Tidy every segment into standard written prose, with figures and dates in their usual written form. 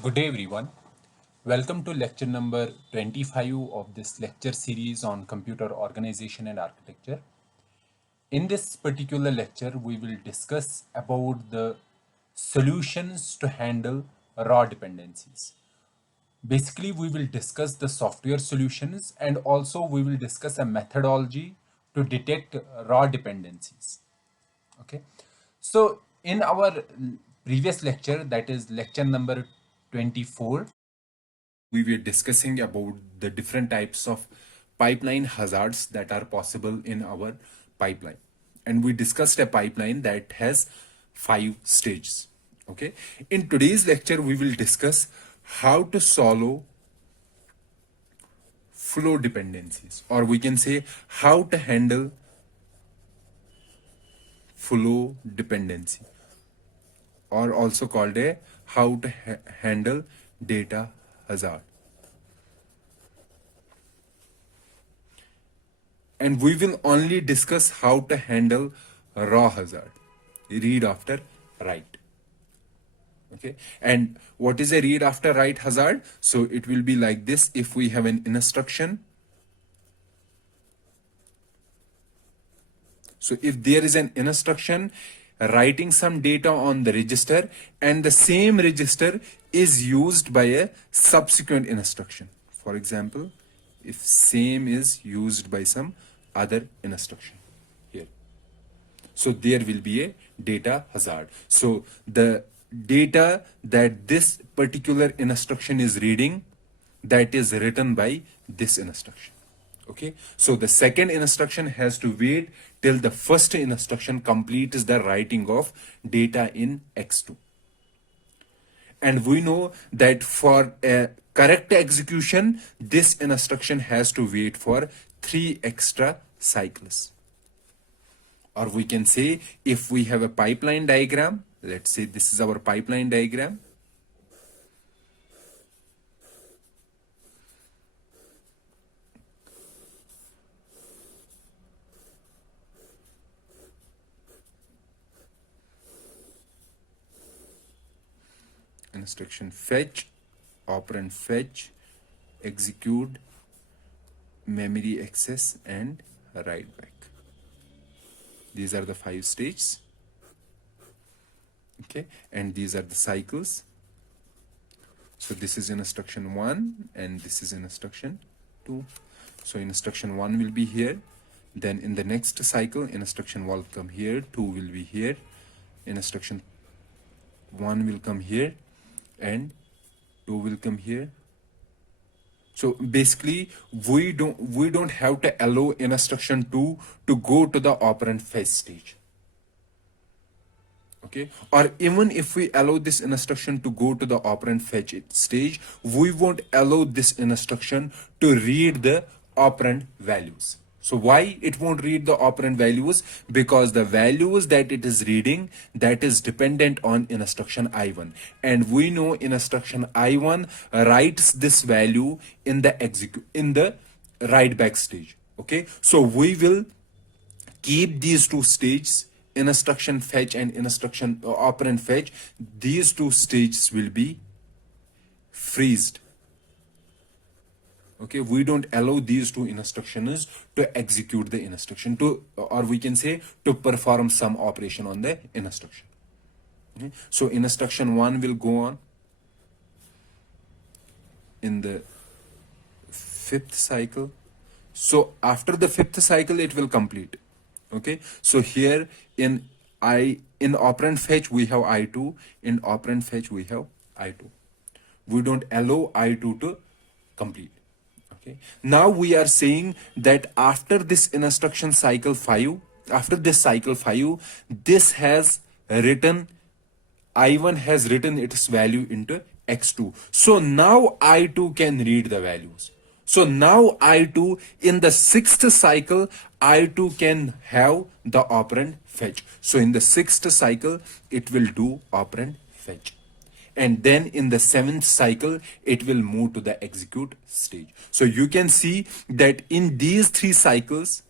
Good day, everyone. Welcome to lecture number 25 of this lecture series on computer organization and architecture. In this particular lecture, we will discuss about the solutions to handle raw dependencies. Basically, we will discuss the software solutions and also we will discuss a methodology to detect raw dependencies. Okay. So in our previous lecture, that is lecture number 24, we were discussing about the different types of pipeline hazards that are possible in our pipeline. And we discussed a pipeline that has 5 stages. Okay. In today's lecture, we will discuss how to solve flow dependencies, or we can say how to handle flow dependency, or also called a how to handle data hazard. And we will only discuss how to handle raw hazard, read after write. Okay, and what is a read after write hazard? So it will be like this. If we have an instruction, so if there is an instruction writing some data on the register and the same register is used by a subsequent instruction, for example, if same is used by some other instruction here, so there will be a data hazard. So the data that this particular instruction is reading, that is written by this instruction. Okay, so the second instruction has to wait till the first instruction completes the writing of data in x2. And we know that for a correct execution, this instruction has to wait for 3 extra cycles. Or we can say, if we have a pipeline diagram, let's say this is our pipeline diagram. Instruction fetch, operand fetch, execute, memory access, and write back. These are the 5 stages. Okay, and these are the cycles. So this is instruction 1 and this is instruction 2. So instruction 1 will be here. Then in the next cycle, instruction 1 will come here, 2 will be here, instruction 1 will come here, and 2 will come here. So basically, we don't have to allow instruction 2 to go to the operand fetch stage. Okay, or even if we allow this instruction to go to the operand fetch stage, we won't allow this instruction to read the operand values. So why it won't read the operand values? Because the values that it is reading, that is dependent on instruction I1, and we know instruction I1 writes this value in the write back stage. Okay, so we will keep these two stages, instruction fetch and instruction operand fetch. These two stages will be freezed. Okay, we don't allow these two instructions to execute the instruction, to, or we can say, to perform some operation on the instruction. Okay? So instruction 1 will go on in the 5th cycle. So after the 5th cycle, it will complete. Okay, so here in operand fetch we have I2, in operand fetch we have I2. We don't allow I2 to complete. Okay, now we are saying that after this instruction cycle 5, after this cycle 5, this has written, I1 has written its value into x2. So now I2 can read the values. So now I2 in the 6th cycle, I2 can have the operand fetch. So in the 6th cycle, it will do operand fetch. And then in the 7th cycle, it will move to the execute stage. So you can see that in these 3 cycles,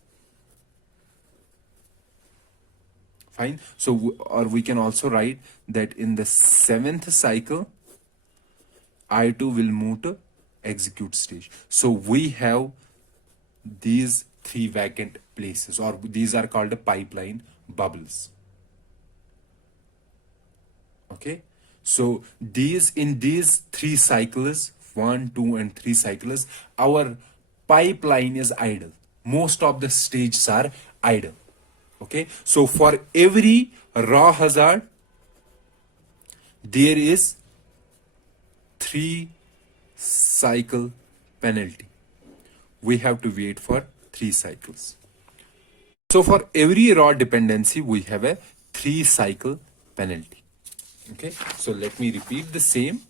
fine. So, or we can also write that in the 7th cycle, I2 will move to execute stage. So we have these three vacant places, or these are called pipeline bubbles. Okay, so in these three cycles, 1, 2, and 3 cycles, our pipeline is idle. Most of the stages are idle. Okay, so for every raw hazard, there is 3 cycle penalty. We have to wait for 3 cycles. So for every raw dependency, we have a 3 cycle penalty. Okay, so let me repeat the same.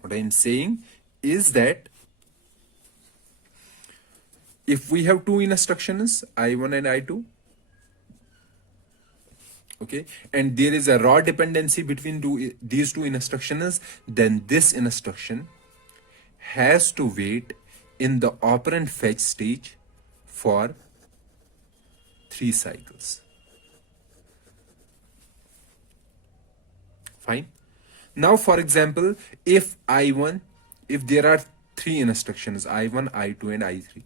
What I am saying is that if we have 2 instructions, I1 and I2, okay, and there is a raw dependency between these 2 instructions, then this instruction has to wait in the operand fetch stage for 3 cycles. Fine. Now, for example, if there are 3 instructions, I1, I2, and I3,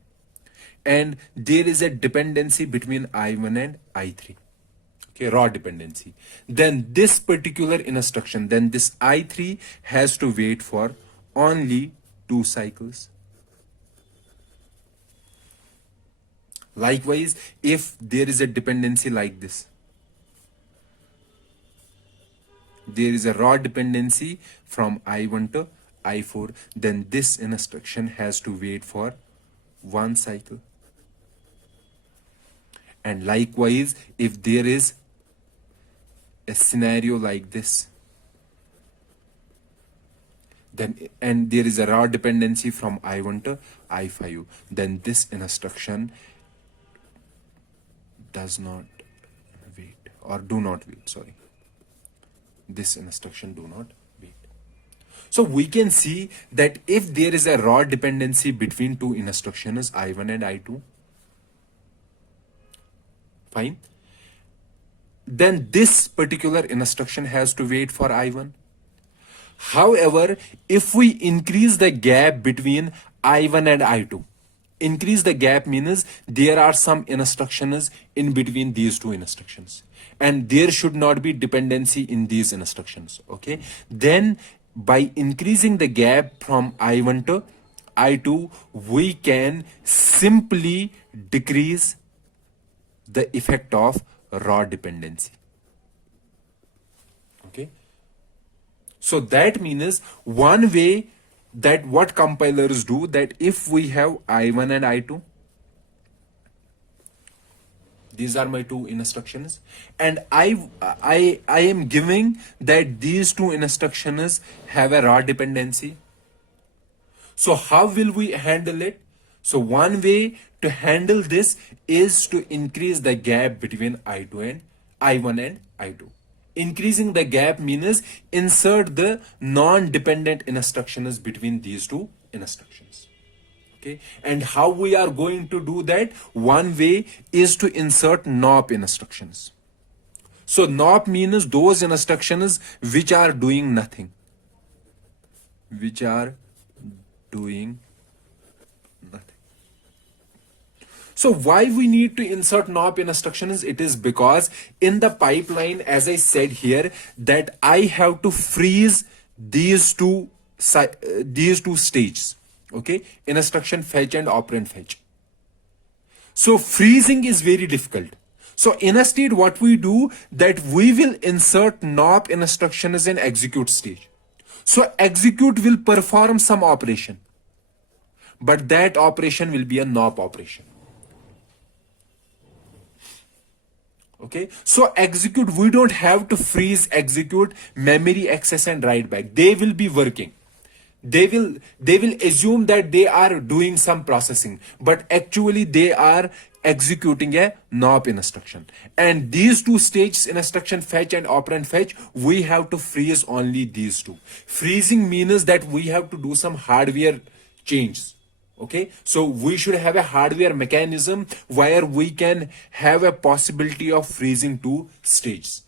and there is a dependency between I1 and I3, okay, raw dependency, then this particular instruction, then this I3 has to wait for only 2 cycles. Likewise, if there is a dependency like this, there is a raw dependency from I1 to I4, then this instruction has to wait for 1 cycle. And likewise, if there is a scenario like this, then and there is a raw dependency from I1 to I5, then this instruction does not wait, or do not wait, sorry. This instruction do not wait. So we can see that if there is a raw dependency between 2 instructions, I1 and I2, fine, then this particular instruction has to wait for I1. However, if we increase the gap between I1 and I2, increase the gap means there are some instructions in between these 2 instructions, and there should not be dependency in these instructions. Okay, then by increasing the gap from I1 to I2, we can simply decrease the effect of raw dependency. Okay, so that means one way that what compilers do, that if we have I1 and I2, these are my 2 instructions, and I am giving that these 2 instructions have a raw dependency. So how will we handle it? So one way to handle this is to increase the gap between I1 and I2. Increasing the gap means insert the non-dependent instructions between these 2 instructions. Okay, and how we are going to do that? One way is to insert NOP instructions. So NOP means those instructions which are doing nothing. Which are doing nothing. So why we need to insert NOP instructions? It is because in the pipeline, as I said here, that I have to freeze these two stages. Okay, instruction fetch and operand fetch. So freezing is very difficult. So instead, what we do, that we will insert NOP instructions in execute stage. So execute will perform some operation, but that operation will be a NOP operation. Okay, so execute, we don't have to freeze execute, memory access and write back. They will be working. They will assume that they are doing some processing, but actually they are executing a NOP instruction. And these 2 stages, instruction fetch and operand fetch, we have to freeze only these 2. Freezing means that we have to do some hardware changes. Okay, so we should have a hardware mechanism where we can have a possibility of freezing 2 stages.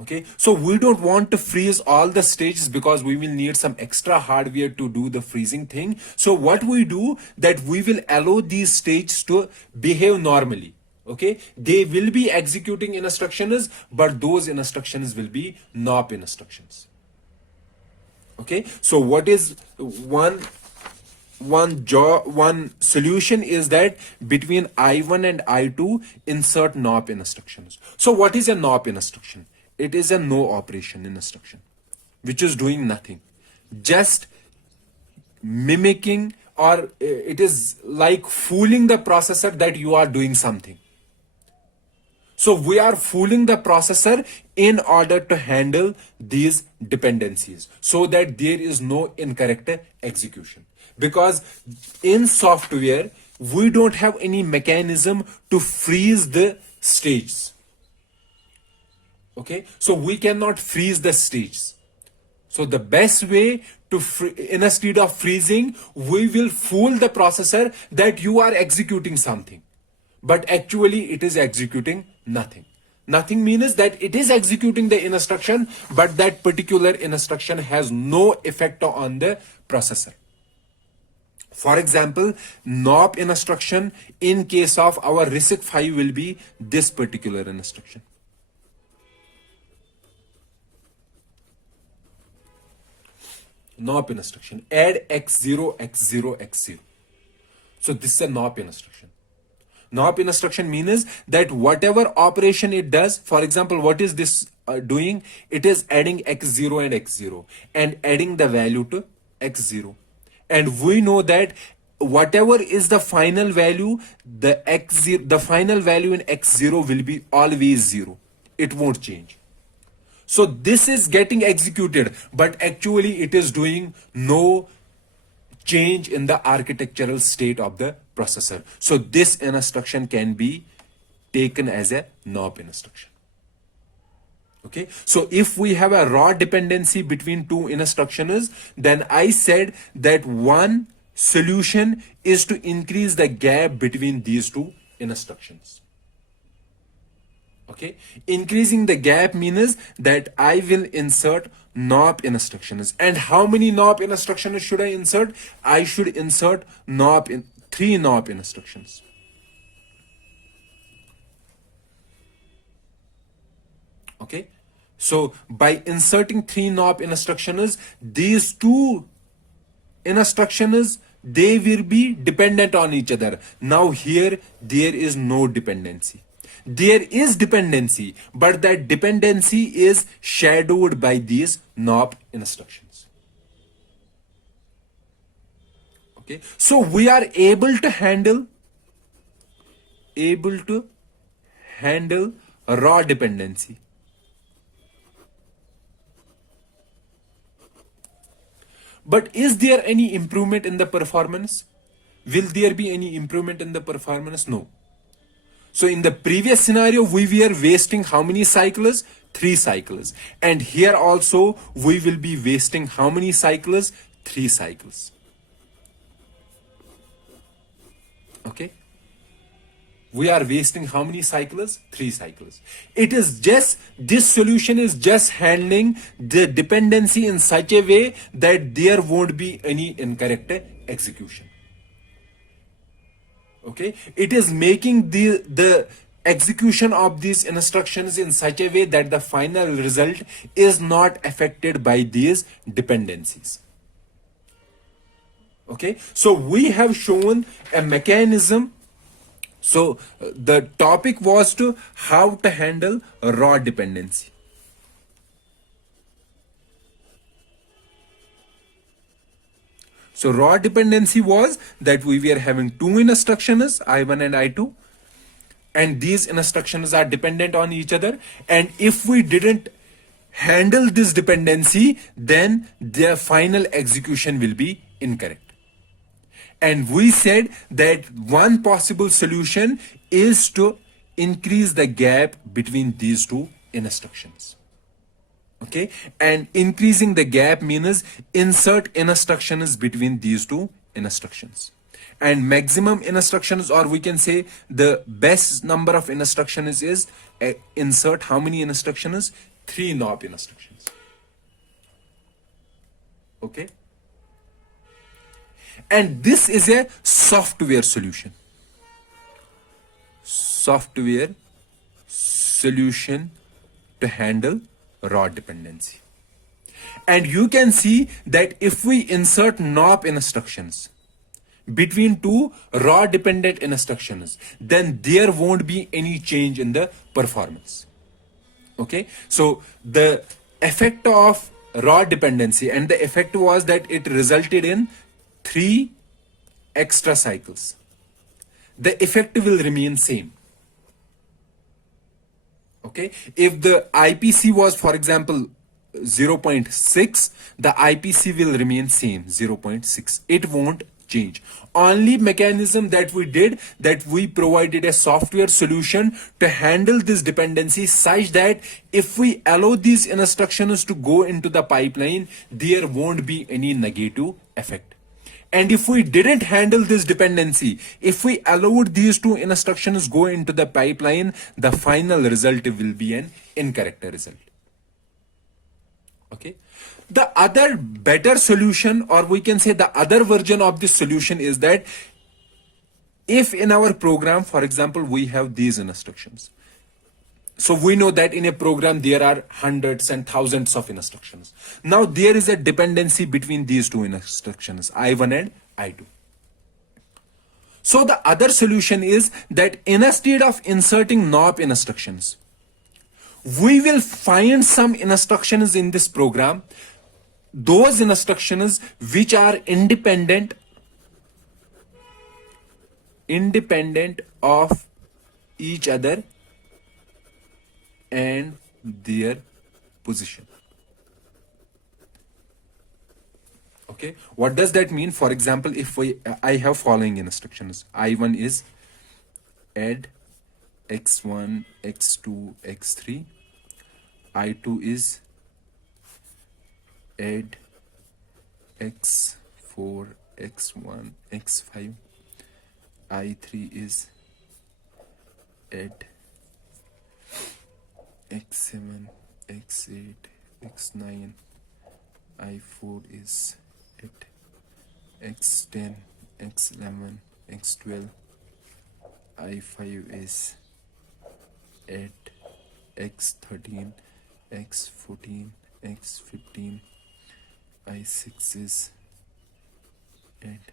Okay, so we don't want to freeze all the stages because we will need some extra hardware to do the freezing thing. So what we do, that we will allow these stages to behave normally. Okay, they will be executing instructions, but those instructions will be NOP instructions. Okay, so what is one solution is that between I1 and I2 insert NOP instructions. So what is a NOP instruction? It is a no operation instruction, which is doing nothing, just mimicking, or it is like fooling the processor that you are doing something. So we are fooling the processor in order to handle these dependencies so that there is no incorrect execution. Because in software, we don't have any mechanism to freeze the stages. Okay, so we cannot freeze the stages. So the best way to instead of freezing, we will fool the processor that you are executing something, but actually it is executing nothing. Nothing means that it is executing the instruction, but that particular instruction has no effect on the processor. For example, NOP instruction in case of our RISC-V will be this particular instruction. NOP instruction, add x0, x0, x0. So this is a NOP instruction. NOP instruction means that whatever operation it does, for example, what is this doing? It is adding x0 and x0 and adding the value to x0. And we know that whatever is the final value, the final value in x0 will be always 0. It won't change. So this is getting executed, but actually it is doing no change in the architectural state of the processor. So this instruction can be taken as a NOP instruction. Okay, so if we have a raw dependency between two instructions, then I said that one solution is to increase the gap between these two instructions. Okay, increasing the gap means that I will insert NOP instructions. And how many NOP instructions should I insert? I should insert 3 NOP instructions. Okay, so by inserting 3 NOP instructions, these two instructions, they will be dependent on each other. Now here there is no dependency. There is dependency, but that dependency is shadowed by these NOP instructions. Okay, so we are able to handle raw dependency. But is there any improvement in the performance? Will there be any improvement in the performance? No. So in the previous scenario, we were wasting how many cycles? 3 cycles. And here also, we will be wasting how many cycles? 3 cycles. Okay. We are wasting how many cycles? 3 cycles. It is just, this solution is just handling the dependency in such a way that there won't be any incorrect execution. Okay, it is making the execution of these instructions in such a way that the final result is not affected by these dependencies. Okay, so we have shown a mechanism. So the topic was to how to handle raw dependency. So raw dependency was that we were having 2 instructions, I1 and I2, and these instructions are dependent on each other. And if we didn't handle this dependency, then their final execution will be incorrect. And we said that one possible solution is to increase the gap between these two instructions. Okay, and increasing the gap means insert instructions between these two instructions. And maximum instructions, or we can say the best number of instructions is insert how many instructions? 3 NOP instructions. Okay. And this is a software solution. Software solution to handle raw dependency. And you can see that if we insert NOP instructions between two raw dependent instructions, then there won't be any change in the performance. Okay, so the effect of raw dependency, and the effect was that it resulted in 3 extra cycles. The effect will remain same. Okay, if the IPC was, for example, 0.6, the IPC will remain same, 0.6. It won't change. Only mechanism that we did, that we provided a software solution to handle this dependency such that if we allow these instructions to go into the pipeline, there won't be any negative effect. And if we didn't handle this dependency, if we allowed these 2 instructions go into the pipeline, the final result will be an incorrect result. Okay. The other better solution, or we can say the other version of this solution, is that if in our program, for example, we have these instructions. So we know that in a program there are hundreds and thousands of instructions. Now there is a dependency between these 2 instructions, I1 and I2. So the other solution is that instead of inserting NOP instructions, we will find some instructions in this program, those instructions which are independent of each other and their position. Okay, what does that mean? For example, if I have following instructions. I1 is add x1, x2, x3. I2 is add x4, x1, x5. I3 is add x7, x8, x9. I4 is at x10, x11, x12. I5 is at x13, x14, x15. I6 is at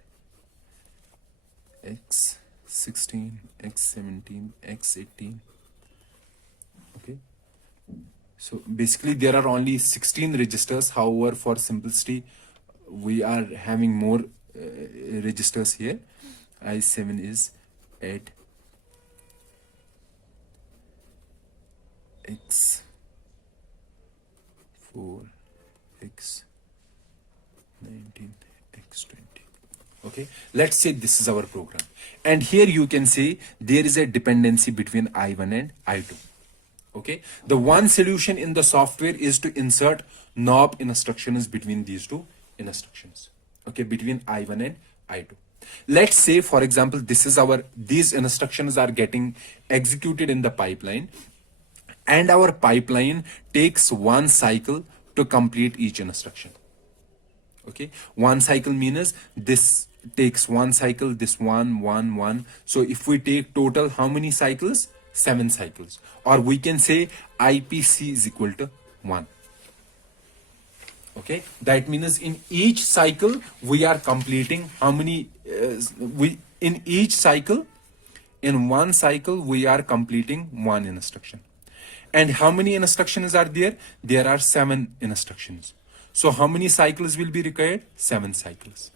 x16, x17, x18. Okay. So basically there are only 16 registers. However, for simplicity, we are having more registers here. I7 is at x4, x19, x20. Okay, let's say this is our program, and here you can say there is a dependency between I1 and I2. Okay, the one solution in the software is to insert NOP instructions between these 2 instructions. Okay, between I1 and I2. Let's say, for example, these instructions are getting executed in the pipeline, and our pipeline takes 1 cycle to complete each instruction. Okay, 1 cycle means this takes 1 cycle, this 1, 1, 1. So if we take total, how many cycles? 7 cycles. Or we can say IPC is equal to 1. Okay, that means in each cycle we are completing how many? In one cycle we are completing 1 instruction. And how many instructions are there? There are 7 instructions. So how many cycles will be required? 7 cycles.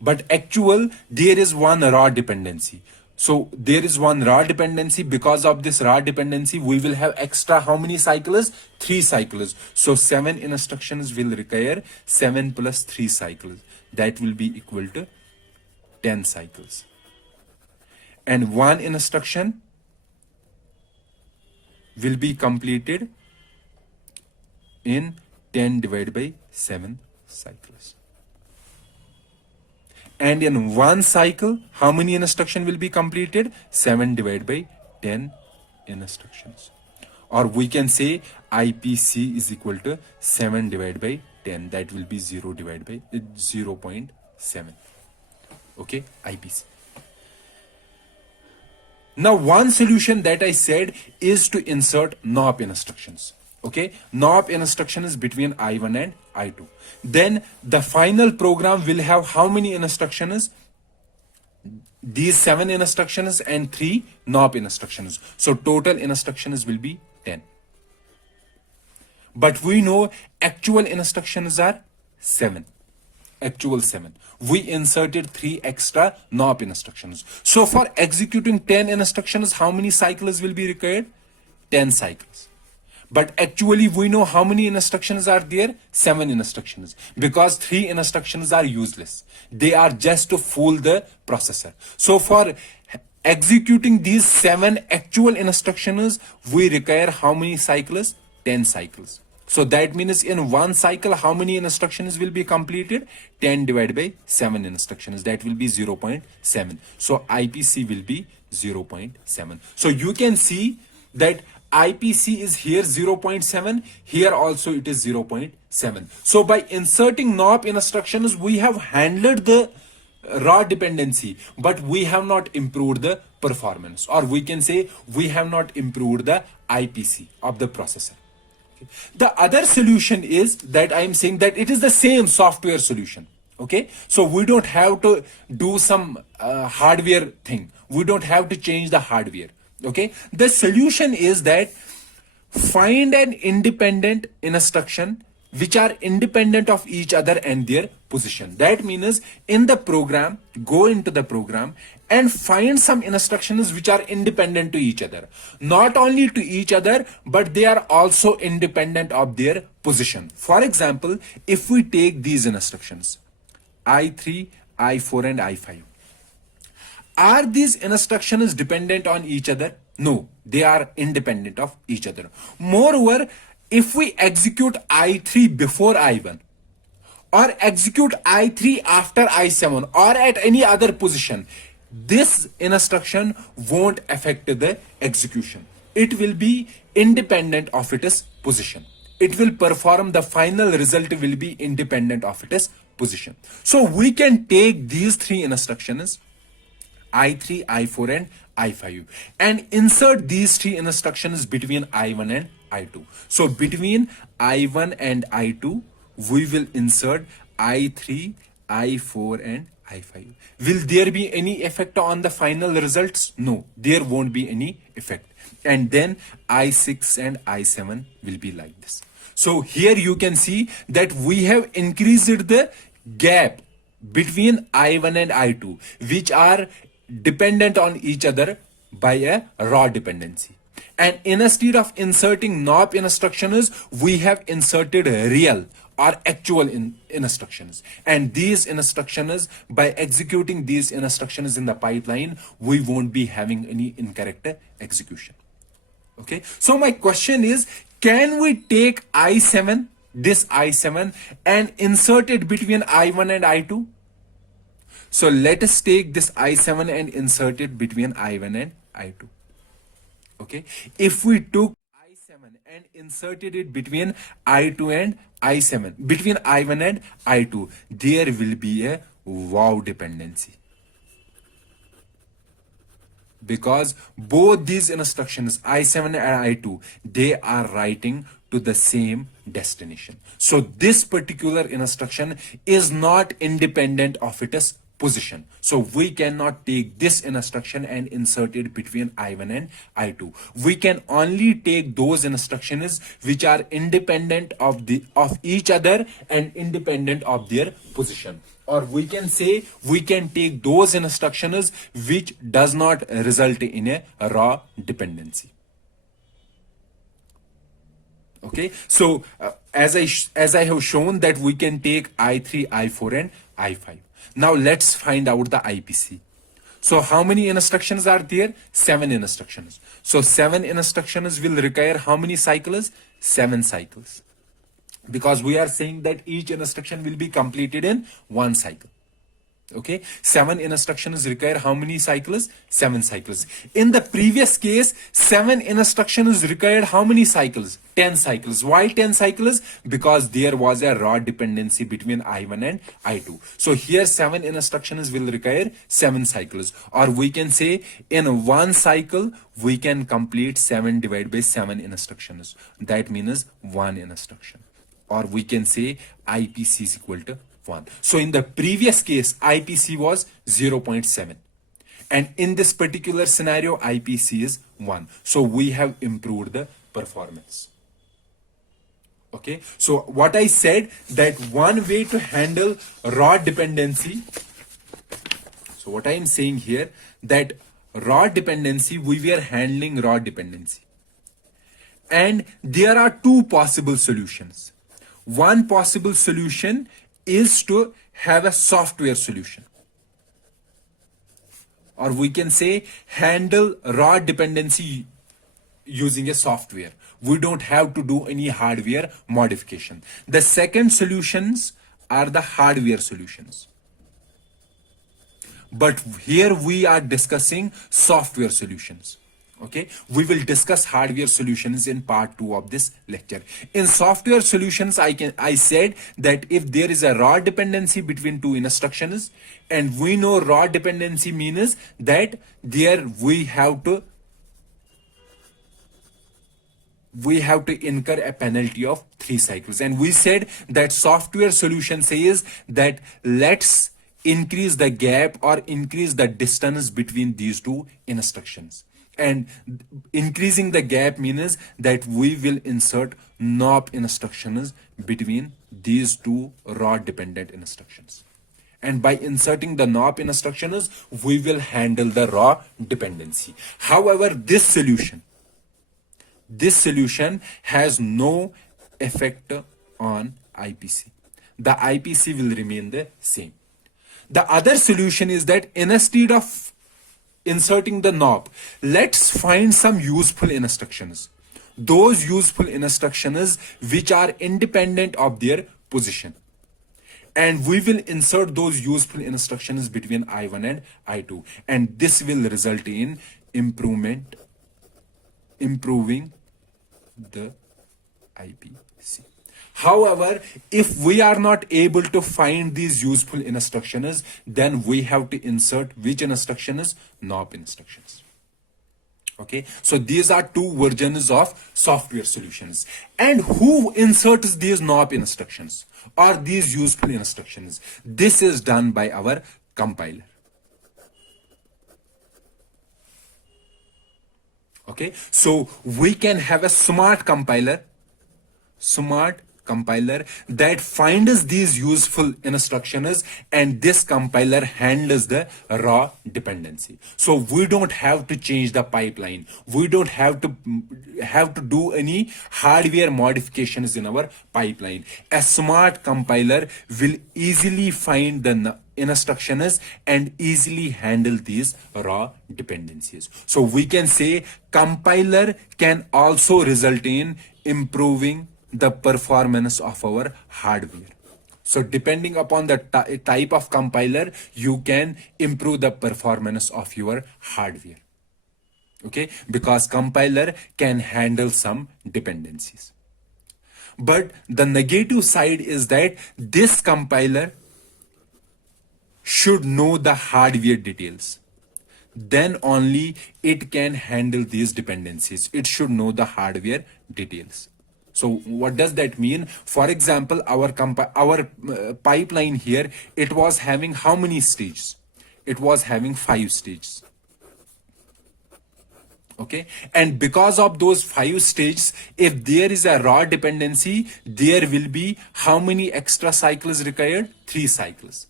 But there is 1 raw dependency. So there is 1 raw dependency. Because of this raw dependency, we will have extra how many cycles? 3 cycles. So 7 instructions will require 7 plus 3 cycles. That will be equal to 10 cycles. And 1 instruction will be completed in 10 divided by 7 cycles. And in 1 cycle, how many instruction will be completed? 7 divided by 10 instructions. or we can say IPC is equal to 7 divided by 10. That will be 0 divided by 0.7. Okay, IPC. Now, one solution that I said is to insert NOP instructions. Okay, NOP instruction is between I1 and I2. Then the final program will have how many instructions? These 7 instructions and 3 NOP instructions. So total instructions will be 10. But we know actual instructions are 7. Actual 7. We inserted 3 extra NOP instructions. So for executing 10 instructions, how many cycles will be required? 10 cycles. But actually we know how many instructions are there? 7 instructions. Because 3 instructions are useless. They are just to fool the processor. So for executing these 7 actual instructions, we require how many cycles? 10 cycles. So that means in one cycle, how many instructions will be completed? 10 divided by 7 instructions. That will be 0.7. So IPC will be 0.7. So you can see that IPC is here 0.7. Here also it is 0.7. So by inserting NOP instructions, we have handled the raw dependency, but we have not improved the performance, or we can say we have not improved the IPC of the processor. The other solution is that I am saying that it is the same software solution. Okay, so we don't have to do some hardware thing. We don't have to change the hardware. Okay, the solution is that find an independent instruction which are independent of each other and their position. That means in the program, go into the program and find some instructions which are independent to each other. Not only to each other, but they are also independent of their position. For example, if we take these instructions, I3, I4 and I5. Are these instructions dependent on each other? No, they are independent of each other. Moreover, if we execute I3 before I1 or execute I3 after I7 or at any other position, this instruction won't affect the execution. It will be independent of its position. It will perform, the final result will be independent of its position. So we can take these 3 instructions, I3, I4 and I5, and insert these 3 instructions between I1 and I2. So between I1 and I2, we will insert I3, I4 and I5. Will there be any effect on the final results? No, there won't be any effect. And then I6 and I7 will be like this. So here you can see that we have increased the gap between I1 and I2, which are dependent on each other by a raw dependency. And instead of inserting NOP instructions, we have inserted real or actual instructions. And these instructions, by executing these instructions in the pipeline, we won't be having any incorrect execution. Okay, so my question is, can we take I7, this I7, and insert it between I1 and I2? So let us take this I7 and insert it between I1 and I2. Okay, if we took I7 and inserted it between I2 and I7, between I1 and I2, there will be a wow dependency. Because both these instructions, I7 and I2, they are writing to the same destination. So this particular instruction is not independent of its position. So we cannot take this instruction and insert it between I1 and I2. We can only take those instructions which are independent of each other and independent of their position. Or we can say we can take those instructions which does not result in a raw dependency. Okay, so as I have shown that we can take I3, I4 and I5. Now let's find out the IPC. So how many instructions are there? 7 instructions. So 7 instructions will require how many cycles? 7 cycles. Because we are saying that each instruction will be completed in one cycle. Okay, 7 instructions require how many cycles? 7 cycles. In the previous case, 7 instructions required how many cycles? 10 cycles. Why 10 cycles? Because there was a raw dependency between I1 and I2. So here 7 instructions will require 7 cycles. Or we can say in one cycle, we can complete 7 divided by 7 instructions. That means 1 instruction. Or we can say IPC is equal to 1. So in the previous case, IPC was 0.7. And in this particular scenario, IPC is 1. So we have improved the performance. Okay. So what I said, that one way to handle raw dependency. So what I am saying here, that raw dependency, we were handling raw dependency. And there are two possible solutions. One possible solution is to have a software solution, or we can say handle raw dependency using a software. We don't have to do any hardware modification. The second solutions are the hardware solutions. But here we are discussing software solutions. Okay, we will discuss hardware solutions in part 2 of this lecture. In software solutions, I said that if there is a raw dependency between two instructions, and we know raw dependency means that there we have to incur a penalty of 3 cycles. And we said that software solution says that let's increase the gap or increase the distance between these two instructions. And increasing the gap means that we will insert NOP instructions between these two raw dependent instructions. And by inserting the NOP instructions, we will handle the raw dependency. However, this solution has no effect on IPC. The IPC will remain the same. The other solution is that instead of inserting the NOP, let's find some useful instructions. Those useful instructions which are independent of their position. And we will insert those useful instructions between I1 and I2. And this will result in improving the IPC. However, if we are not able to find these useful instructions, then we have to insert which instructions? NOP instructions. Okay, so these are two versions of software solutions. And who inserts these NOP instructions or these useful instructions? This is done by our compiler. Okay, so we can have a smart compiler that finds these useful instructions, and this compiler handles the raw dependency. So we don't have to change the pipeline. We don't have to do any hardware modifications in our pipeline. A smart compiler will easily find the instructions and easily handle these raw dependencies. So we can say compiler can also result in improving the performance of our hardware. So depending upon the type of compiler, you can improve the performance of your hardware. Okay, because compiler can handle some dependencies. But the negative side is that this compiler should know the hardware details. Then only it can handle these dependencies. It should know the hardware details. So what does that mean? For example, our pipeline here, it was having how many stages? It was having 5 stages. Okay, and because of those 5 stages, if there is a raw dependency, there will be how many extra cycles required? 3 cycles.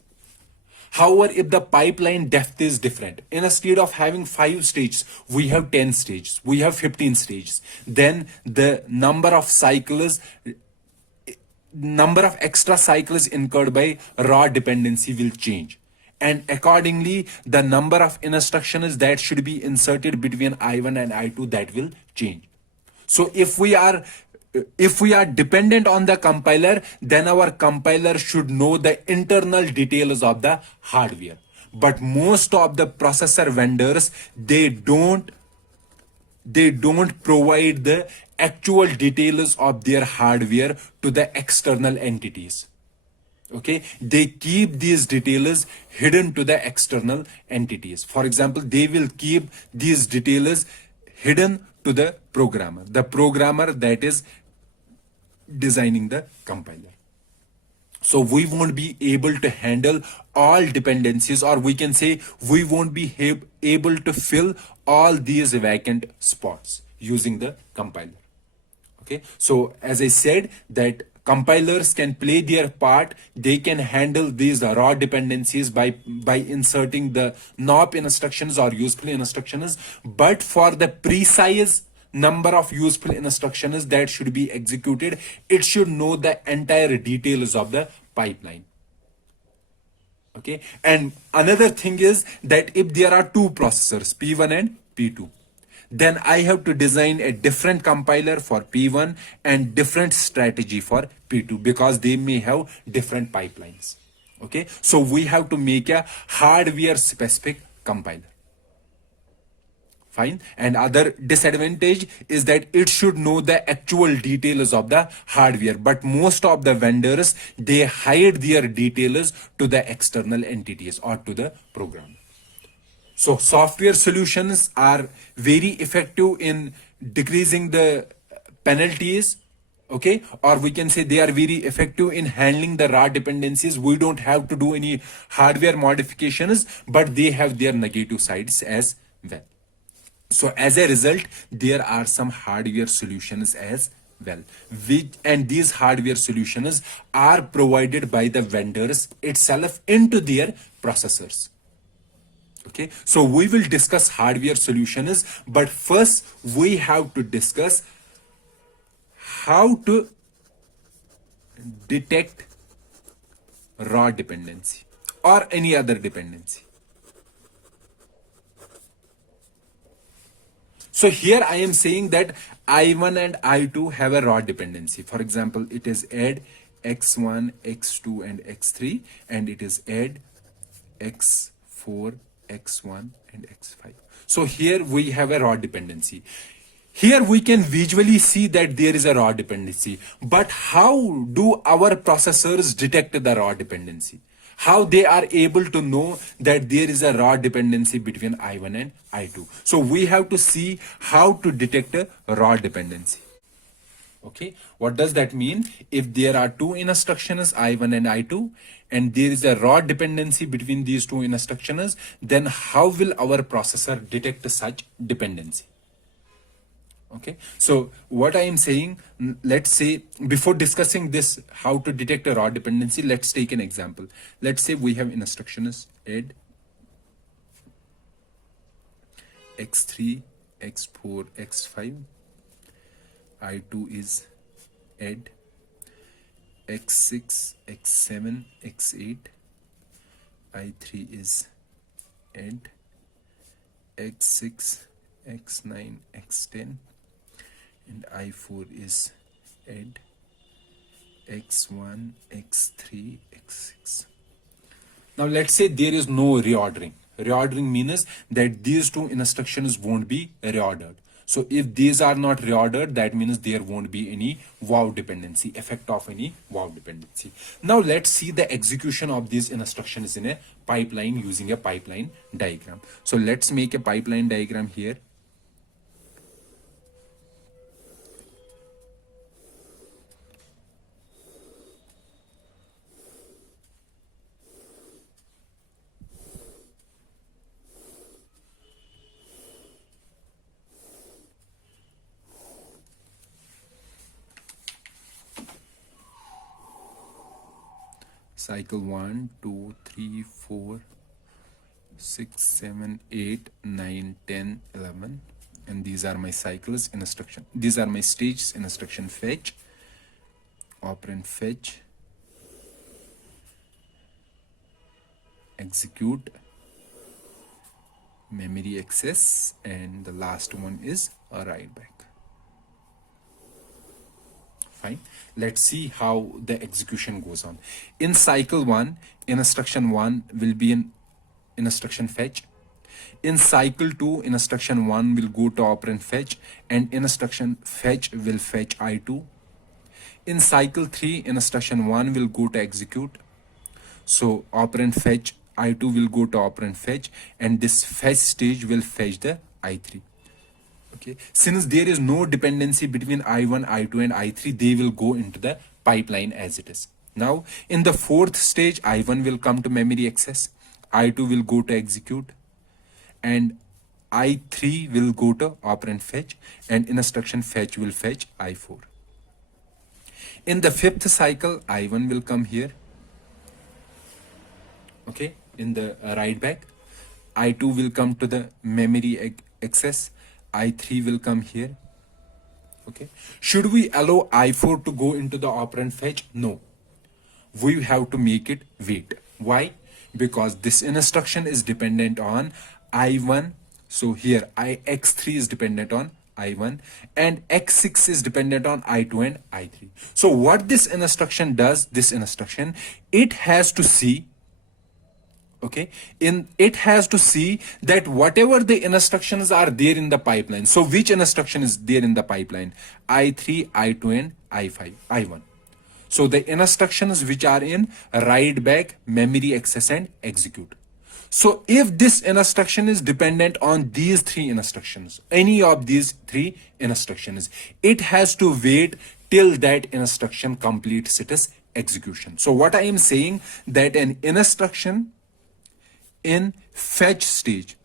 However, if the pipeline depth is different, instead of having 5 stages, we have 10 stages, we have 15 stages, then the number of extra cycles incurred by raw dependency will change. And accordingly, the number of instructions that should be inserted between I1 and I2, that will change. So if we are if we are dependent on the compiler, then our compiler should know the internal details of the hardware. But most of the processor vendors, they don't provide the actual details of their hardware to the external entities. Okay, they keep these details hidden to the external entities. For example, they will keep these details hidden to the programmer that is designing the compiler. So we won't be able to handle all dependencies, or we can say we won't be able to fill all these vacant spots using the compiler. Okay, so as I said, that compilers can play their part. They can handle these raw dependencies by inserting the NOP instructions or useful instructions. But for the precise number of useful instructions that should be executed, it should know the entire details of the pipeline. Okay, and another thing is that if there are two processors, P1 and P2, then I have to design a different compiler for P1 and different strategy for P2, because they may have different pipelines. Okay, so we have to make a hardware specific compiler. Fine. And other disadvantage is that it should know the actual details of the hardware, but most of the vendors, they hide their details to the external entities or to the program. So software solutions are very effective in decreasing the penalties. Okay, or we can say they are very effective in handling the raw dependencies. We don't have to do any hardware modifications, but they have their negative sides as well. So as a result, there are some hardware solutions as well, and these hardware solutions are provided by the vendors itself into their processors. Okay, so we will discuss hardware solutions, but first we have to discuss how to detect raw dependency or any other dependency. So here I am saying that I1 and I2 have a raw dependency. For example, it is add x1, x2 and x3, and it is add x4, x1 and x5. So here we have a raw dependency. Here we can visually see that there is a raw dependency. But how do our processors detect the raw dependency? How they are able to know that there is a raw dependency between I1 and I2? So we have to see how to detect a raw dependency. Okay, what does that mean? If there are two instructions, I1 and I2, and there is a raw dependency between these two instructions, then how will our processor detect such dependency? Okay, so what I am saying, let's say before discussing this, how to detect a raw dependency, let's take an example. Let's say we have instructions add x3, x4, x5. I2 is add x6, x7, x8. I3 is add x6, x9, x10. And I4 is add x1, x3, x6. Now let's say there is no reordering. Reordering means that these two instructions won't be reordered. So if these are not reordered, that means there won't be any wow dependency, effect of any wow dependency. Now let's see the execution of these instructions in a pipeline using a pipeline diagram. So let's make a pipeline diagram here. Cycle 1, 2, 3, 4, 6, 7, 8, 9, 10, 11. And these are my cycles instruction. These are my stages: instruction fetch, operand fetch, execute, memory access, and the last one is a write back. Fine. Let's see how the execution goes on. In cycle 1, instruction 1 will be in instruction fetch. In cycle 2, instruction 1 will go to operand fetch, and instruction fetch will fetch I2. In cycle 3, instruction 1 will go to execute. So operand fetch I2 will go to operand fetch, and this fetch stage will fetch the I3. Okay. Since there is no dependency between I1, I2 and I3, they will go into the pipeline as it is. Now, in the fourth stage, I1 will come to memory access, I2 will go to execute, and I3 will go to operand fetch, and instruction fetch will fetch I4. In the fifth cycle, I1 will come here. Okay, in the write back, I2 will come to the memory access, I3 will come here. Okay, should we allow I4 to go into the operand fetch? No, we have to make it wait. Why? Because this instruction is dependent on I1. So here X3 is dependent on I1 and X6 is dependent on I2 and I3. So what this instruction does, it has to see, okay, it has to see that whatever the instructions are there in the pipeline. So which instruction is there in the pipeline? I3, I2 and I1. So the instructions which are in write back, memory access and execute. So if this instruction is dependent on these three instructions, any of these three instructions, it has to wait till that instruction completes its execution. So what I am saying, that an instruction in fetch stage,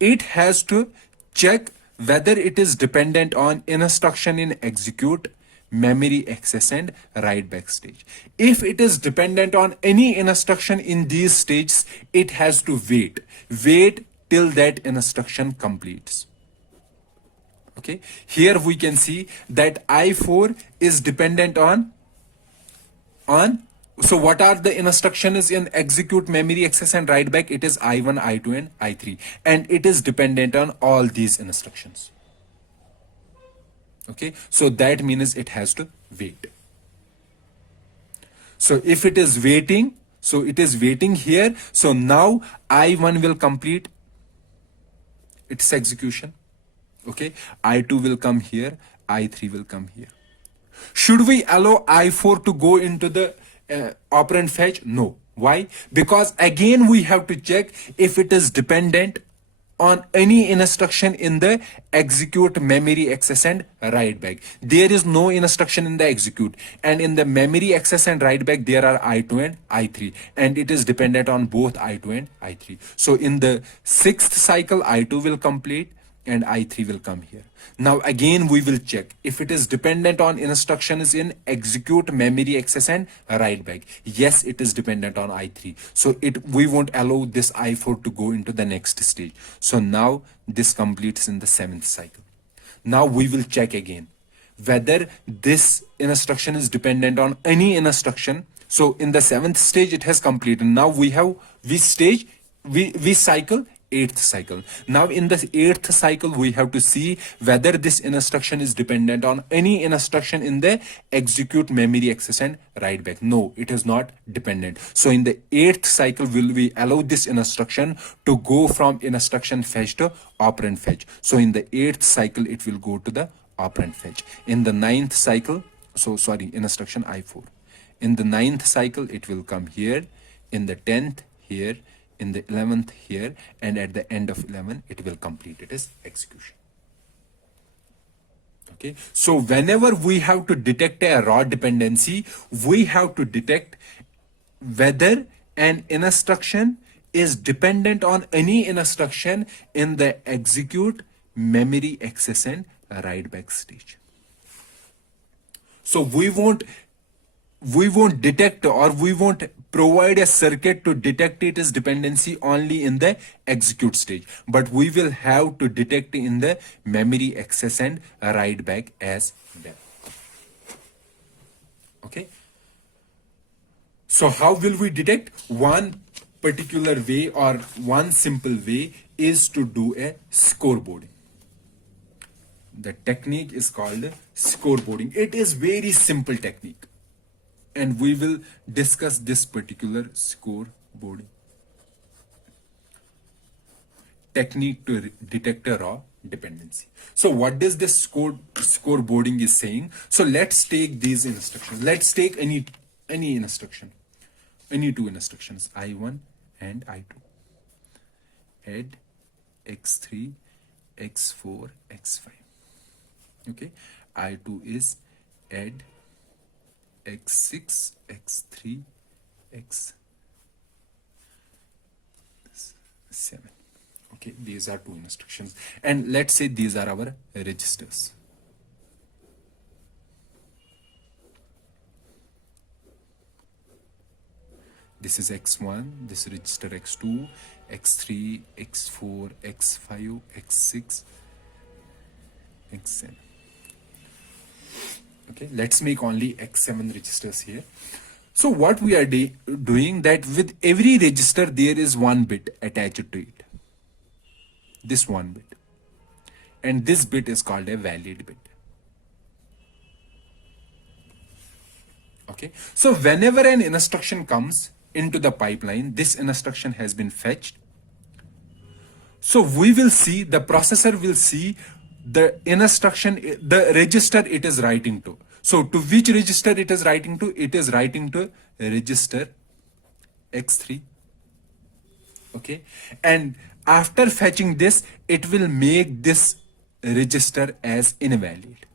it has to check whether it is dependent on instruction in execute, memory access and write back stage. If it is dependent on any instruction in these stages, it has to wait till that instruction completes. Okay, here we can see that I4 is dependent on so what are the instructions in execute, memory access and write back? It is I1, I2 and I3, and it is dependent on all these instructions. Okay, so that means it has to wait. So if it is waiting, so it is waiting here. So now I1 will complete its execution. Okay, I2 will come here, I3 will come here. Should we allow I4 to go into the operand fetch? No. Why? Because again we have to check if it is dependent on any instruction in the execute, memory access and write back. There is no instruction in the execute, and in the memory access and write back there are I2 and I3, and it is dependent on both I2 and I3. So in the sixth cycle, I2 will complete and I3 will come here. Now again we will check if it is dependent on instructions in execute, memory access and write back. Yes, it is dependent on I3. So we won't allow this I4 to go into the next stage. So now this completes in the seventh cycle. Now we will check again whether this instruction is dependent on any instruction. So in the seventh stage it has completed. Now we have which stage? We cycle eighth cycle. Now in the eighth cycle we have to see whether this instruction is dependent on any instruction in the execute, memory access and write back. No, it is not dependent. So in the eighth cycle will we allow this instruction to go from instruction fetch to operand fetch. So in the eighth cycle it will go to the operand fetch. In the ninth cycle, instruction I4. In the ninth cycle it will come here, in the 10th here, in the 11th here, and at the end of 11 it will complete its execution. Okay, so whenever we have to detect a raw dependency, we have to detect whether an instruction is dependent on any instruction in the execute, memory access and write back stage. So we won't detect, or we won't provide a circuit to detect its dependency only in the execute stage, but we will have to detect in the memory access and write back as well. Okay, so how will we detect? One particular way, or one simple way, is to do a scoreboarding. The technique is called scoreboarding. It is very simple technique, and we will discuss this particular scoreboarding technique to detect a raw dependency. So what does this scoreboarding is saying? So let's take these instructions. Let's take any instruction, any two instructions, I1 and I2. Add x3, x4, x5. Okay, I2 is add x6, x3, x7. Okay, these are two instructions, and let's say these are our registers. This is x1, this register x2, x3, x4, x5, x6, x7. Okay, let's make only x7 registers here. So what we are doing that with every register there is one bit attached to it. This one bit. And this bit is called a valid bit. Okay, so whenever an instruction comes into the pipeline, this instruction has been fetched. So we will see, the processor will see the instruction, the register it is writing to. So to which register it is writing to? It is writing to register x3. Okay, and after fetching this, it will make this register as invalid.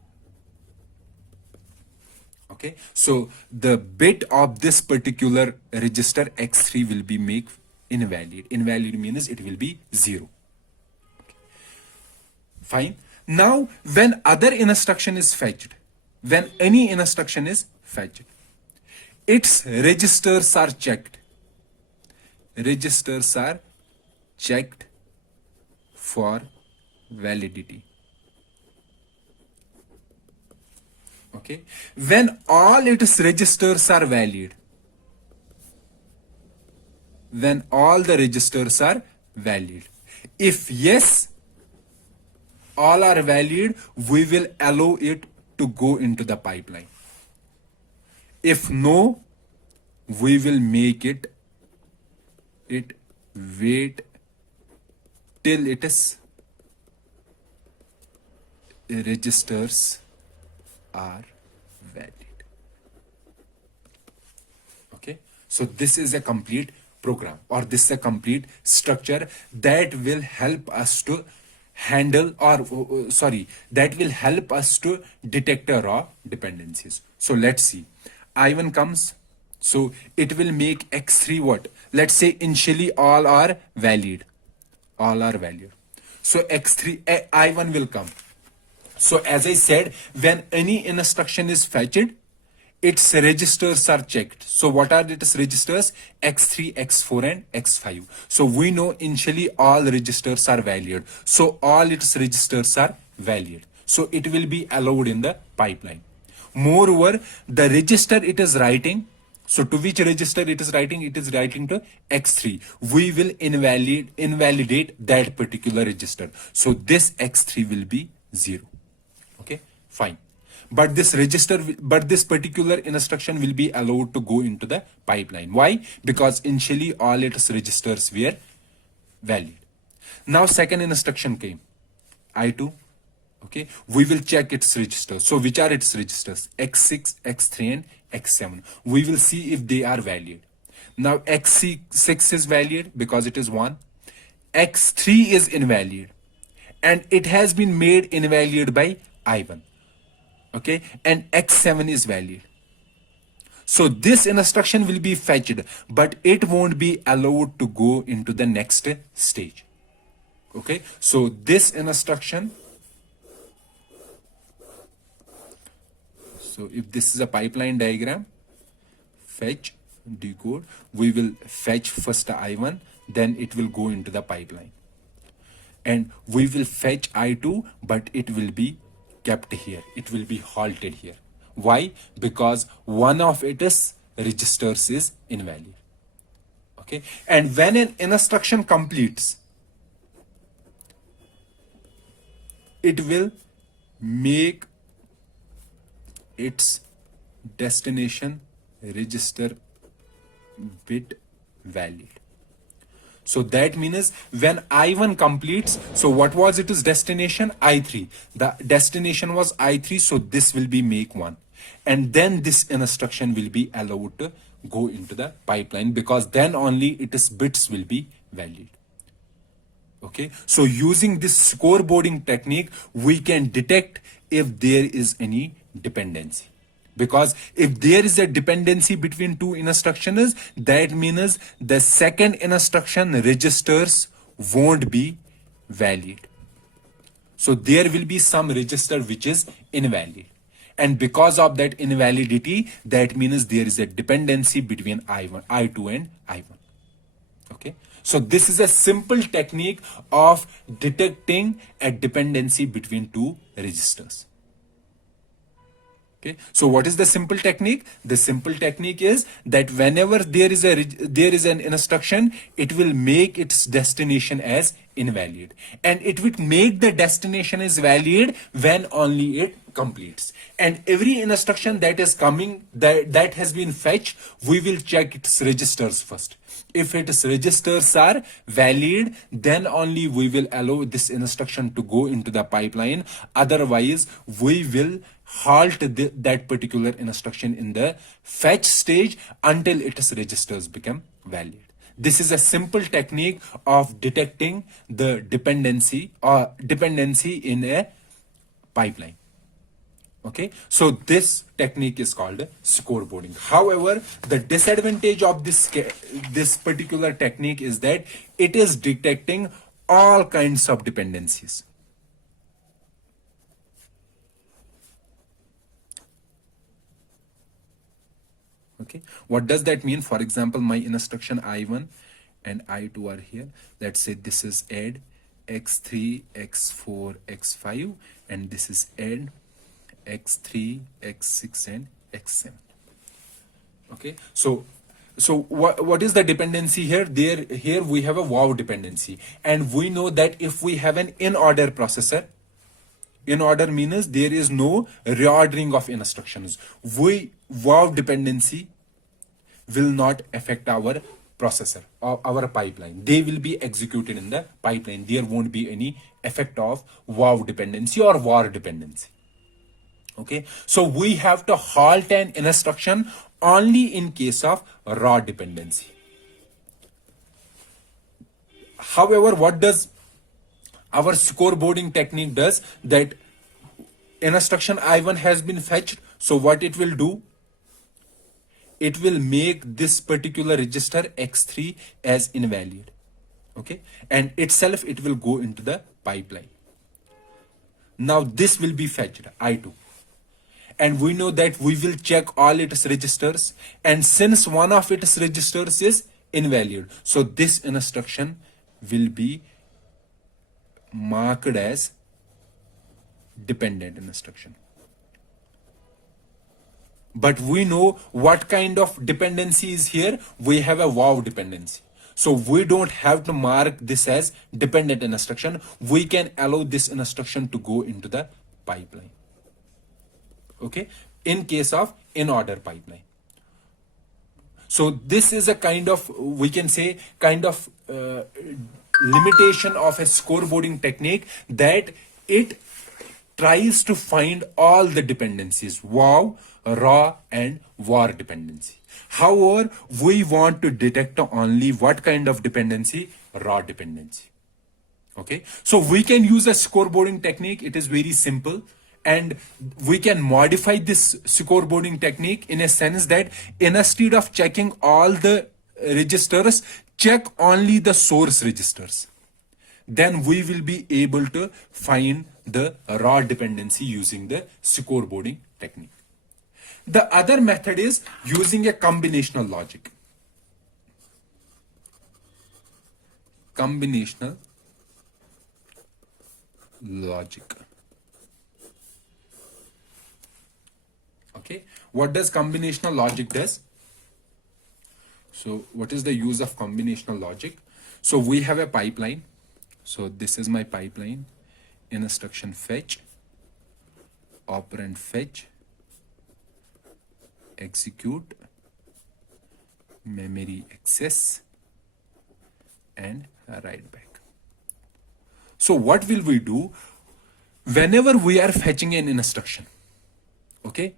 Okay, so the bit of this particular register x3 will be made invalid. Invalid means it will be 0. Okay. Fine. Now, when other instruction is fetched, when any instruction is fetched, its registers are checked. Registers are checked for validity. Okay, when all its registers are valid, when all the registers are valid, if yes, all are valid, we will allow it to go into the pipeline. If no, we will make it wait till it is registers are valid. Okay, so this is a complete program, or this is a complete structure that will help us to handle, or that will help us to detect a raw dependencies. So let's see. I1 comes, so it will make x3 what? Let's say initially all are valid. All are valid. So x3, I1 will come. So as I said, when any instruction is fetched, its registers are checked. So what are its registers? X3, X4 and X5. So we know initially all registers are valid. So all its registers are valid. So it will be allowed in the pipeline. Moreover, the register it is writing, so to which register it is writing? It is writing to X3. We will invalidate that particular register. So this X3 will be 0. Okay, fine. But this particular instruction will be allowed to go into the pipeline. Why? Because initially all its registers were valid. Now second instruction came, I2. Okay, we will check its registers. So which are its registers? X6, X3 and X7. We will see if they are valid. Now X6 is valid because it is 1. X3 is invalid, and it has been made invalid by I1. Okay, and X7 is valid. So this instruction will be fetched, but it won't be allowed to go into the next stage. Okay, so this instruction, so if this is a pipeline diagram, fetch, decode, we will fetch first I1, then it will go into the pipeline. And we will fetch I2, but it will be kept here. It will be halted here. Why? Because one of its registers is invalid. Okay, and when an instruction completes, it will make its destination register bit valid. So that means when I1 completes, so what was its destination? I3. The destination was I3, so this will be make 1. And then this instruction will be allowed to go into the pipeline, because then only its bits will be valid. Okay, so using this scoreboarding technique, we can detect if there is any dependency. Because if there is a dependency between two instructions, that means the second instruction registers won't be valid. So there will be some register which is invalid. And because of that invalidity, that means there is a dependency between I1, I2 and I1. Okay, so this is a simple technique of detecting a dependency between two registers. Okay, so what is the simple technique? The simple technique is that whenever there is an instruction, it will make its destination as invalid, and it will make the destination as valid when only it completes. And every instruction that is coming, that has been fetched, we will check its registers first. If its registers are valid, then only we will allow this instruction to go into the pipeline. Otherwise, we will halt that particular instruction in the fetch stage until its registers become valid. This is a simple technique of detecting the dependency in a pipeline. Okay, so this technique is called scoreboarding. However, the disadvantage of this particular technique is that it is detecting all kinds of dependencies. Okay, what does that mean? For example, my instruction I1 and I2 are here. Let's say this is add x3, x4, x5, and this is add x3, x6, and x7. Okay, so what is the dependency here? Here we have a wow dependency, and we know that if we have an in order processor, in order means there is no reordering of instructions. Wow dependency will not affect our processor or our pipeline. They will be executed in the pipeline. There won't be any effect of wow dependency or war dependency. Okay, so we have to halt an instruction only in case of raw dependency. However, what does our scoreboarding technique does? That instruction I1 has been fetched, so what it will do, it will make this particular register x3 as invalid. Okay, and itself it will go into the pipeline. Now this will be fetched I2, and we know that we will check all its registers, and since one of its registers is invalid, so this instruction will be marked as dependent instruction. But we know what kind of dependency is here. We have a wow dependency, so we don't have to mark this as dependent instruction. We can allow this instruction to go into the pipeline. Okay, in case of in order pipeline. So this is a kind of, we can say, kind of limitation of a scoreboarding technique, that it tries to find all the dependencies, wow, raw, and war dependency. However, we want to detect only what kind of dependency? Raw dependency. Okay, so we can use a scoreboarding technique. It is very simple, and we can modify this scoreboarding technique in a sense that instead of checking all the registers, check only the source registers. Then we will be able to find the raw dependency using the scoreboarding technique. The other method is using a combinational logic. Combinational logic. Okay, what does combinational logic does? So what is the use of combinational logic? So we have a pipeline. So this is my pipeline, instruction fetch, operand fetch, execute, memory access, and write back. So what will we do whenever we are fetching an instruction? Okay,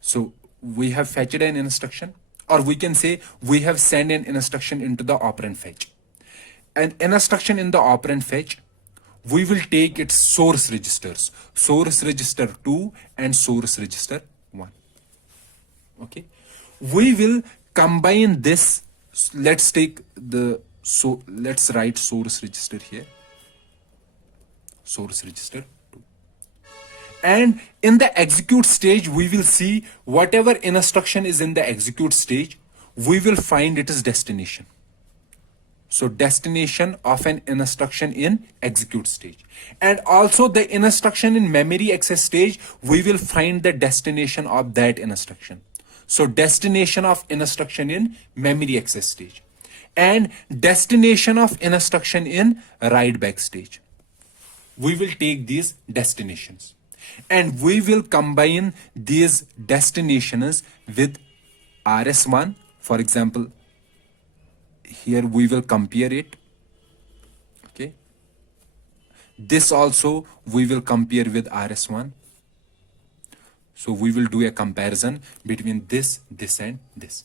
so we have fetched an instruction, or we can say we have sent an instruction into the operand fetch. An instruction in the operand fetch, we will take its source registers, source register 2 and source register 1. Okay, we will combine this. Let's take the, so let's write source register here, source register 2. And in the execute stage, we will see whatever instruction is in the execute stage, we will find its destination. So destination of an instruction in execute stage. And also the instruction in memory access stage, we will find the destination of that instruction. So destination of instruction in memory access stage. And destination of instruction in write back stage. We will take these destinations. And we will combine these destinations with RS1. For example, here we will compare it. Okay, this also we will compare with RS1. So we will do a comparison between this, this, and this.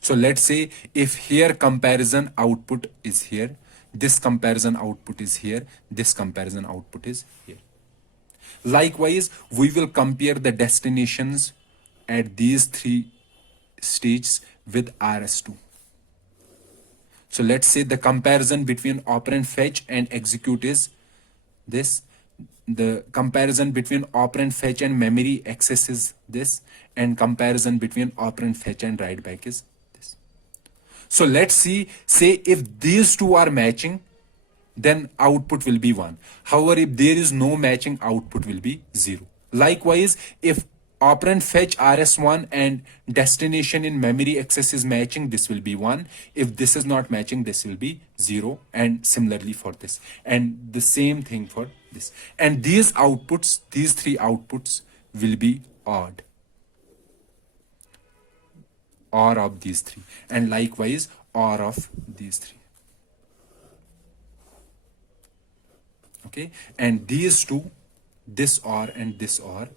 So let's say if here comparison output is here, this comparison output is here, this comparison output is here. Likewise, we will compare the destinations at these three stages with RS2. So let's say the comparison between operand fetch and execute is this. The comparison between operand fetch and memory access is this. And comparison between operand fetch and write back is this. So let's see, say if these two are matching, then output will be 1. However, if there is no matching, output will be 0. Likewise, if operand fetch RS1 and destination in memory access is matching, this will be 1. If this is not matching, this will be 0. And similarly for this. And the same thing for this. And these outputs, these three outputs will be odd. OR of these three. And likewise, OR of these three. Okay, and these two, this OR and this OR,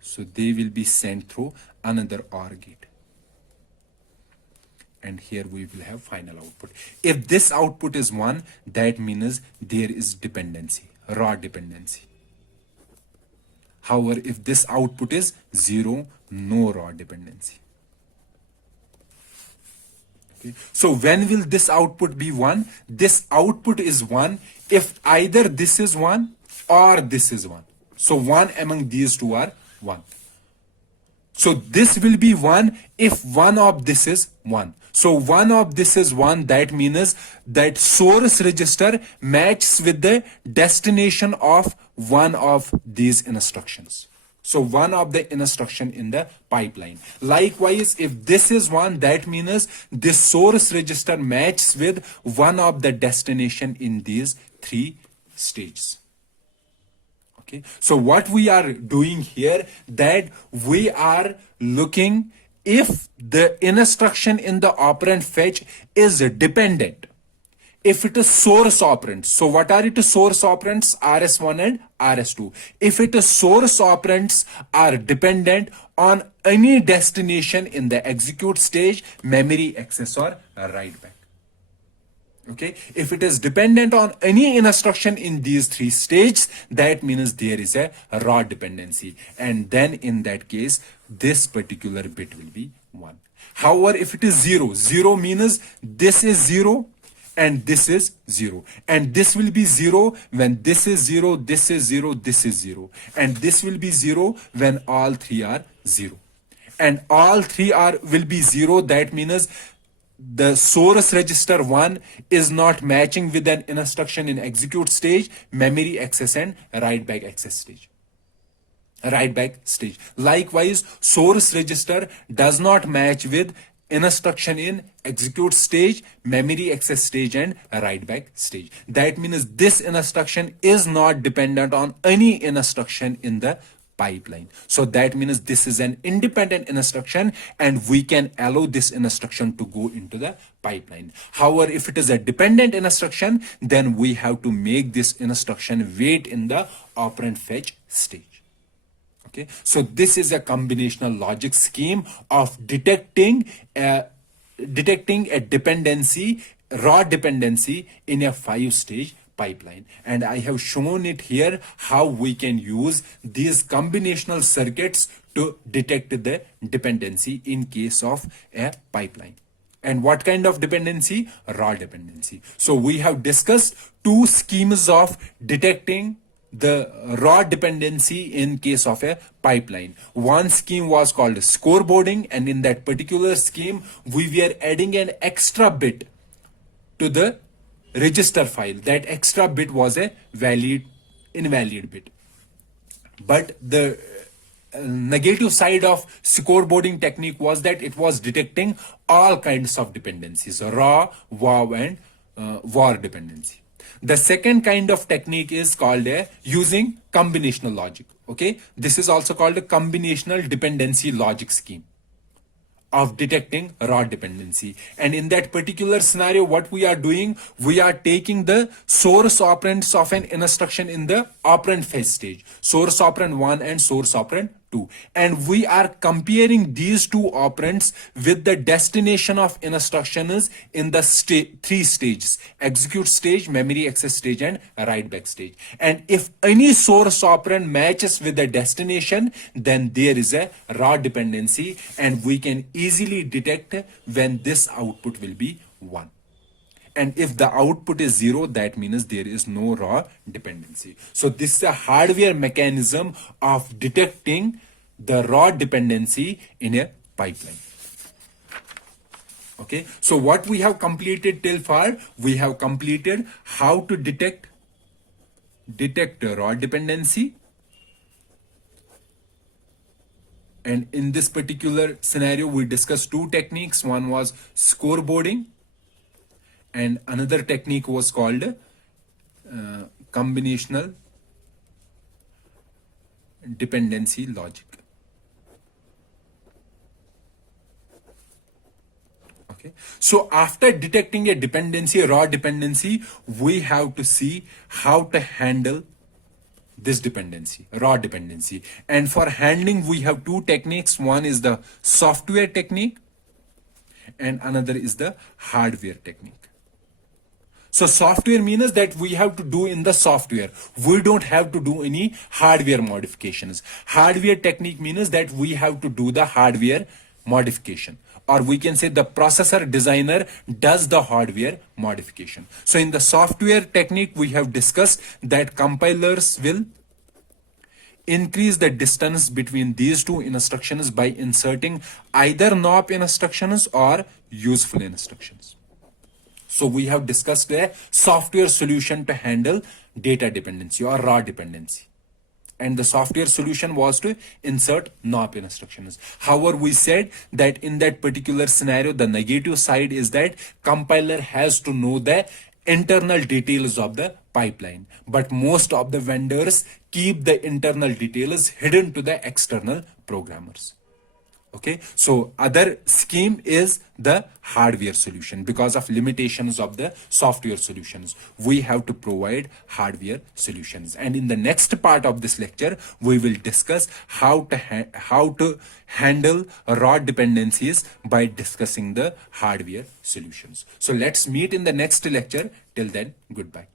so they will be sent through another OR gate. And here we will have final output. If this output is 1, that means there is dependency, raw dependency. However, if this output is 0, no raw dependency. Okay. So when will this output be 1? This output is 1 if either this is 1 or this is 1. So one among these two are 1. So this will be 1 if one of this is 1. So one of this is 1, that means that source register matches with the destination of one of these instructions. So one of the instruction in the pipeline. Likewise, if this is 1, that means this source register matches with one of the destination in these three stages. Okay. So what we are doing here, that we are looking if the instruction in the operand fetch is dependent. If it is source operands, so what are it source operands? RS1 and RS2. If it is source operands are dependent on any destination in the execute stage, memory access or write back. Okay, if it is dependent on any instruction in these three stages, that means there is a raw dependency. And then in that case, this particular bit will be 1. However, if it is 0, 0 means this is 0, and this is 0, and this will be 0 when this is 0, this is 0, this is 0, and this will be 0 when all three are 0, and all three will be 0. That means the source register 1 is not matching with an instruction in execute stage, memory access, and write back access stage. Write back stage. Likewise, source register does not match with instruction in execute stage, memory access stage, and write back stage. That means this instruction is not dependent on any instruction in the pipeline. So that means this is an independent instruction and we can allow this instruction to go into the pipeline. However, if it is a dependent instruction, then we have to make this instruction wait in the operand fetch stage. Okay, so this is a combinational logic scheme of detecting a dependency, raw dependency in a 5-stage pipeline. And I have shown it here how we can use these combinational circuits to detect the dependency in case of a pipeline. And what kind of dependency? Raw dependency. So we have discussed two schemes of detecting the raw dependency in case of a pipeline. One scheme was called scoreboarding, and in that particular scheme we were adding an extra bit to the register file. That extra bit was a invalid bit. But the negative side of scoreboarding technique was that it was detecting all kinds of dependencies, raw, wow, and var dependency. The second kind of technique is called using combinational logic. Okay, this is also called a combinational dependency logic scheme of detecting raw dependency. And in that particular scenario, what we are doing, we are taking the source operands of an instruction in the operand fetch stage, source operand 1 and source operand 2, and we are comparing these two operands with the destination of instructions in the 3 stages: execute stage, memory access stage, and write back stage. And if any source operand matches with the destination, then there is a raw dependency, and we can easily detect when this output will be 1. And if the output is 0, that means there is no raw dependency. So this is a hardware mechanism of detecting the raw dependency in a pipeline. Okay, so what we have completed till far, we have completed how to detect raw dependency. And in this particular scenario, we discussed two techniques. One was scoreboarding, and another technique was called combinational dependency logic. Okay, so after detecting a dependency, a raw dependency, we have to see how to handle this dependency, raw dependency. And for handling, we have two techniques. One is the software technique and another is the hardware technique. So software means that we have to do in the software. We don't have to do any hardware modifications. Hardware technique means that we have to do the hardware modification, or we can say the processor designer does the hardware modification. So in the software technique, we have discussed that compilers will increase the distance between these two instructions by inserting either NOP instructions or useful instructions. So we have discussed a software solution to handle data dependency or raw dependency. And the software solution was to insert NOP instructions. However, we said that in that particular scenario, the negative side is that compiler has to know the internal details of the pipeline. But most of the vendors keep the internal details hidden to the external programmers. Okay, so other scheme is the hardware solution. Because of limitations of the software solutions, we have to provide hardware solutions. And in the next part of this lecture, we will discuss how to handle raw dependencies by discussing the hardware solutions. So let's meet in the next lecture. Till then, goodbye.